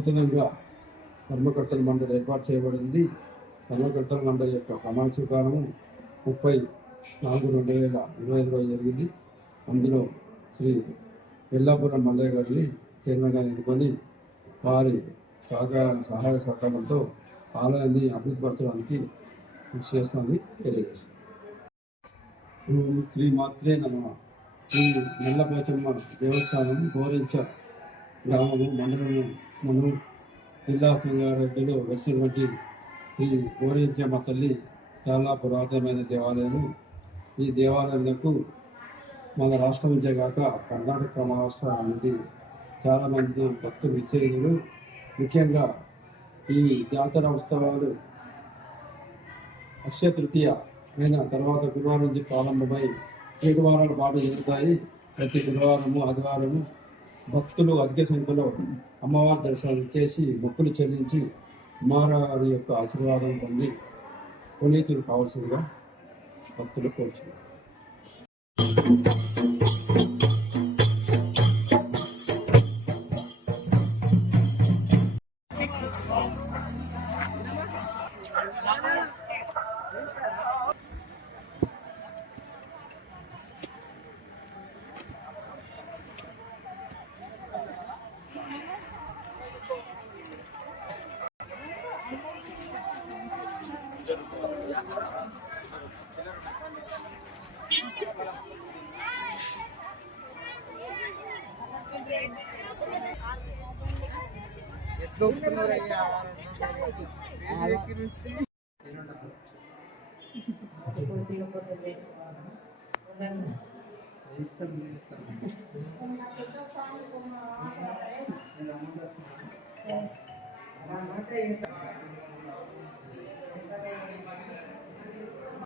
నూతనంగా ధర్మకర్తల మండలి ఏర్పాటు చేయబడింది. ధర్మకర్తల మండలి యొక్క ప్రమాణ స్వీకారము 30/4/2025 జరిగింది. అందులో శ్రీ ఎల్లాపురం మల్లయ్య గారిని చైర్మన్గా ఎన్నుకొని వారి సహాయ సహకారంతో ఆలయాన్ని అభివృద్ధిపరచడానికి కృషి చేస్తామని తెలియజేస్తుంది. శ్రీ మాత్రే నమః. శ్రీ నల్లపోచమ్మ దేవస్థానం గోరించ గ్రామము మండలం జిల్లా సంగారెడ్డిలో వెలిసినటువంటి శ్రీ గోరించమ్మ తల్లి చాలా పురాతనమైన దేవాలయము. ఈ దేవాలయాలకు మన రాష్ట్రం నుంచే కాక కర్ణాటక, మహారాష్ట్ర నుండి చాలామంది భక్తులు ఇచ్చేది. ముఖ్యంగా ఈ జాతర ఉత్సవాలు అక్షయ తృతీయ అయిన తర్వాత గురువారం నుంచి ప్రారంభమై 7 వారాల పాటు జరుగుతాయి. ప్రతి గురువారము, ఆదివారము భక్తులు అధిక సంఖ్యలో అమ్మవారి దర్శనం చేసి మొక్కులు చెల్లించి అమ్మవారి యొక్క ఆశీర్వాదం పొంది పునీతులు కావాల్సిందిగా భక్తులు కోరుచున్నారు.